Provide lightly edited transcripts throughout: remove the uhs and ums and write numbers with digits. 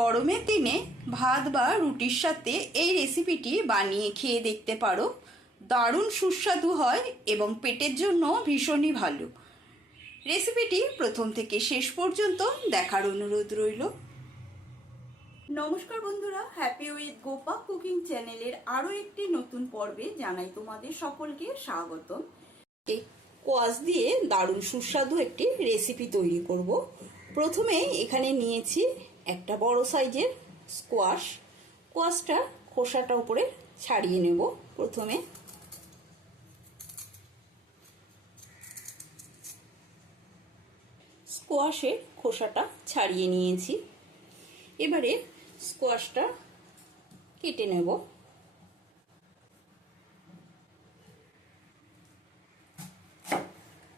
গরমের দিনে ভাত বা রুটির সাথে এই রেসিপিটি বানিয়ে খেয়ে দেখতে পারো। দারুণ সুস্বাদু হয় এবং পেটের জন্য ভীষণই ভালো। রেসিপিটি প্রথম থেকে শেষ পর্যন্ত দেখার অনুরোধ রইল। নমস্কার বন্ধুরা, হ্যাপি উইথ গোপা কুকিং চ্যানেলের আরও একটি নতুন পর্বে জানাই তোমাদের সকলকে স্বাগতম। এই কোয়াশ দিয়ে দারুণ সুস্বাদু একটি রেসিপি তৈরি করব। প্রথমে এখানে নিয়েছি একটা বড় সাইজের স্কোয়াশটা খোসাটা উপরে ছাড়িয়ে নেব। প্রথমে স্কোয়াশের খোসাটা ছাড়িয়ে নিয়েছি। এবারে স্কোয়াশটা কেটে নেব।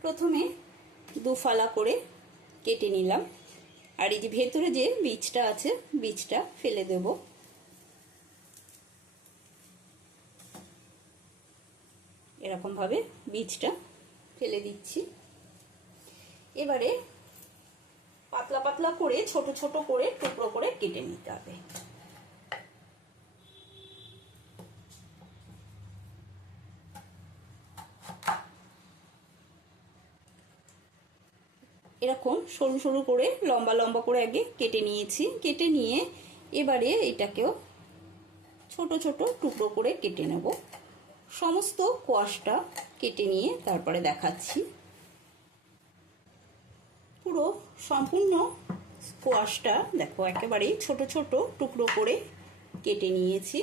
প্রথমে দুফালা করে কেটে নিলাম, আর এই যে ভেতরে যে বীজটা আছে বীজটা ফেলে দেব। এরকম ভাবে বীজটা ফেলে দিচ্ছি। এবারে পাতলা পাতলা করে ছোট ছোট করে টুকরো করে কেটে নিতে হবে। এরকম সরু সরু করে লম্বা লম্বা করে আগে কেটে নিয়েছি। কেটে নিয়ে এবারে এটাকেও ছোট ছোট টুকরো করে কেটে নেব। সমস্ত কোয়াশটা কেটে নিয়ে তারপরে দেখাচ্ছি। পুরো সম্পূর্ণ কোয়াশটা দেখো একেবারে ছোট ছোট টুকরো করে কেটে নিয়েছি।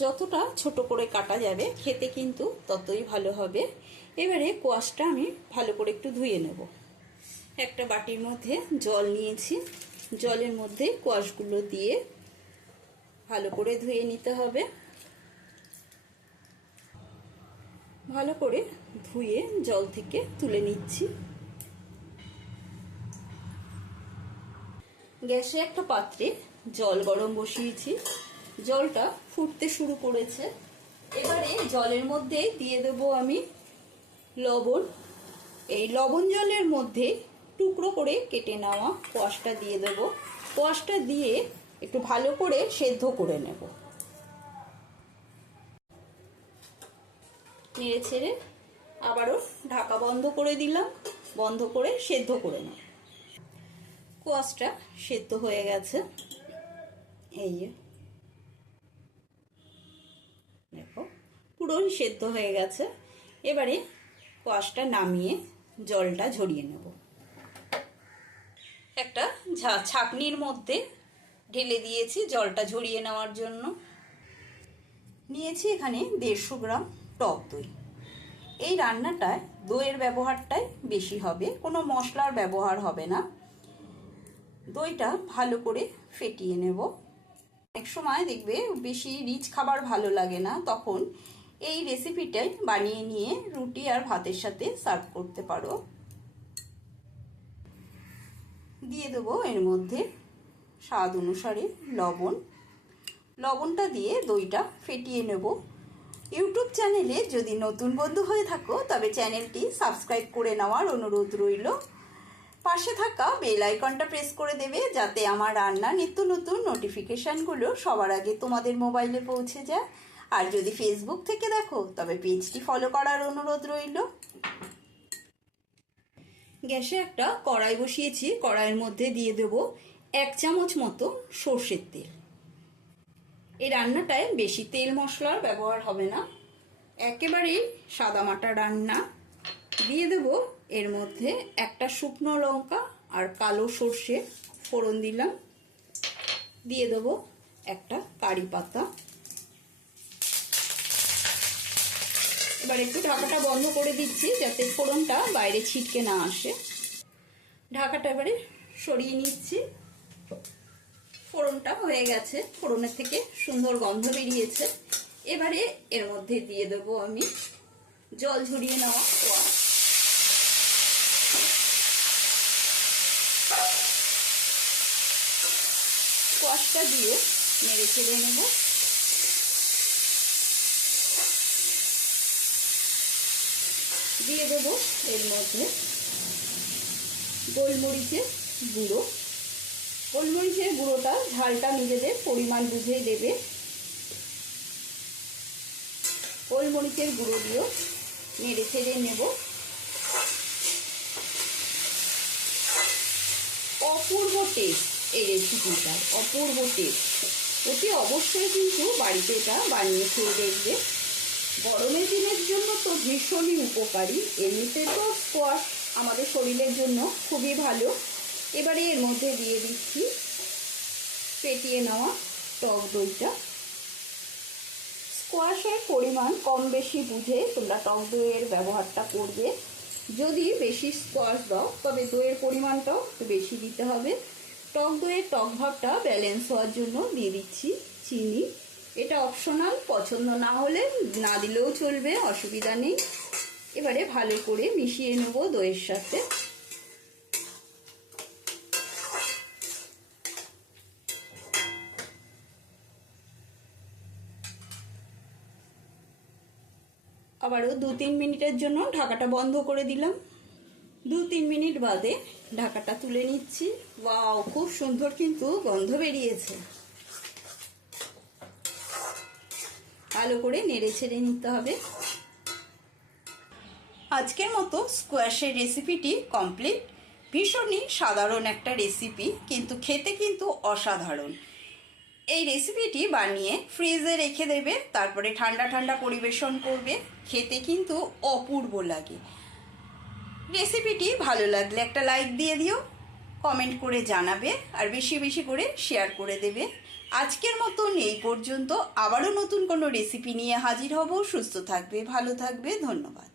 যতটা ছোট করে কাটা যাবে খেতে কিন্তু ততই ভালো হবে। এবারে কোয়াশটা আমি ভালো করে একটু ধুয়ে নেব। একটা বাটির মধ্যে জল নিয়েছি, জলের মধ্যে কোয়াশগুলো দিয়ে ভালো করে ধুয়ে নিতে হবে। ভালো করে ধুয়ে জল থেকে তুলে নিচ্ছি। গ্যাসে একটা পাত্রে জল গরম বসিয়েছি, জলটা ফুটতে শুরু করেছে। এবারে জলের মধ্যে দিয়ে দেবো আমি লবণ। এই লবণ জলের মধ্যে টুকরো করে কেটে নেওয়া কোয়াশটা দিয়ে দেবো। কোয়াশটা দিয়ে একটু ভালো করে সেদ্ধ করে নেব। নেড়ে ছেড়ে আবারও ঢাকা বন্ধ করে দিলাম, বন্ধ করে সেদ্ধ করে নেব। কোয়াশটা সেদ্ধ হয়ে গেছে, এই দেখো পুরোই সেদ্ধ হয়ে গেছে। এবারে কোয়াশটা নামিয়ে জলটা ঝরিয়ে নেব। একটা ছাঁকনির মধ্যে ঢেলে দিয়েছি জলটা ঝরিয়ে নেওয়ার জন্য। নিয়েছি এখানে 150 গ্রাম টক দই। এই রান্নাটায় দইয়ের ব্যবহারটাই বেশি হবে, কোনো মশলার ব্যবহার হবে না। দইটা ভালো করে ফেটিয়ে নেব। এক সময় দেখবে বেশি রিচ খাবার ভালো লাগে না, তখন এই রেসিপিটাই বানিয়ে নিয়ে রুটি আর ভাতের সাথে সার্ভ করতে পারো। দিয়ে দেবো এর মধ্যে স্বাদ অনুসারে লবণ। লবণটা দিয়ে দইটা ফেটিয়ে নেব। ইউটিউব চ্যানেলে যদি নতুন বন্ধু হয়ে থাকো তবে চ্যানেলটি সাবস্ক্রাইব করে নেওয়ার অনুরোধ রইল। পাশে থাকা বেল আইকনটা প্রেস করে দেবে যাতে আমার রান্না নিত্য নতুন নোটিফিকেশানগুলো সবার আগে তোমাদের মোবাইলে পৌঁছে যায়। আর যদি ফেসবুক থেকে দেখো তবে পেজটি ফলো করার অনুরোধ রইল। গ্যাসে একটা কড়াই বসিয়েছি, কড়াইয়ের মধ্যে দিয়ে দেব 1 চামচ মতো সর্ষের তেল। এই রান্নাটায় বেশি তেল মশলার ব্যবহার হবে না, একেবারেই সাদামাটা রান্না। দিয়ে দেব এর মধ্যে একটা শুকনো লঙ্কা আর কালো সর্ষে ফোড়ন দিলাম। দিয়ে দেব একটা কারি পাতা। এবার একটু ঢাকাটা বন্ধ করে দিচ্ছি যাতে ফোড়নটা বাইরে ছিটকে না আসে। ঢাকাটা এবারে সরিয়ে নিচ্ছি। ফোড়নটা হয়ে গেছে, ফোড়নের থেকে সুন্দর গন্ধ বেরিয়েছে। এবারে এর মধ্যে দিয়ে দেব আমি জল ঝরিয়ে নেওয়া কোয়াশ। কোয়াশটা দিয়ে নেড়ে চেড়ে নেব। দিয়ে দেবো এর মধ্যে গোলমরিচের গুঁড়ো। গোলমরিচের গুঁড়োটা ঝালটা নিজেদের পরিমাণ বুঝেই দেবে। গোলমরিচের গুঁড়ো দিয়েও নেড়ে ছেড়ে নেব। অপূর্ব টেস্ট এই রেসিপিটা, অপূর্ব টেস্ট। অতি অবশ্যই কিন্তু বাড়িতে এটা বানিয়ে খেয়ে দেখবে। গরমের দিনের জন্য তো ভীষণই উপকারী। এমনিতে তো স্কোয়াশ আমাদের শরীরের জন্য খুবই ভালো। এবারে এর মধ্যে দিয়ে দিচ্ছি ফেটিয়ে নেওয়া টক দইটা। স্কোয়াশের পরিমাণ কম বেশি বুঝে তোমরা টক দইয়ের ব্যবহারটা করবে। যদি বেশি স্কোয়াশ দাও তবে দইয়ের পরিমাণটাও একটু বেশি দিতে হবে। টক দইয়ের টক ভাবটা ব্যালেন্স হওয়ার জন্য দিয়ে দিচ্ছি চিনি। এটা অপশনাল, পছন্দ না হলে না দিলেও চলবে, অসুবিধা নেই। এবারে ভালো করে মিশিয়ে নেব দইয়ের সাথে। আবারও 2-3 মিনিটের জন্য ঢাকাটা বন্ধ করে দিলাম। 2-3 মিনিট বাদে ঢাকাটা তুলে নিচ্ছি। ওয়াও, খুব সুন্দর কিন্তু গন্ধ বেরিয়েছে। ভালো করে নেড়ে ছেড়ে নিতে হবে। আজকের মতো স্কোয়াশের রেসিপিটি কমপ্লিট। ভীষণই সাধারণ একটা রেসিপি, কিন্তু খেতে কিন্তু অসাধারণ। এই রেসিপিটি বানিয়ে ফ্রিজে রেখে দেবে, তারপরে ঠান্ডা ঠান্ডা পরিবেশন করবে। খেতে কিন্তু অপূর্ব লাগে। রেসিপিটি ভালো লাগলে একটা লাইক দিয়ে দিও, কমেন্ট করে জানাবে, আর বেশি বেশি করে শেয়ার করে দেবে। আজকের মতন এই পর্যন্ত। আবারও নতুন কোনো রেসিপি নিয়ে হাজির হব। সুস্থ থাকবে, ভালো থাকবে। ধন্যবাদ।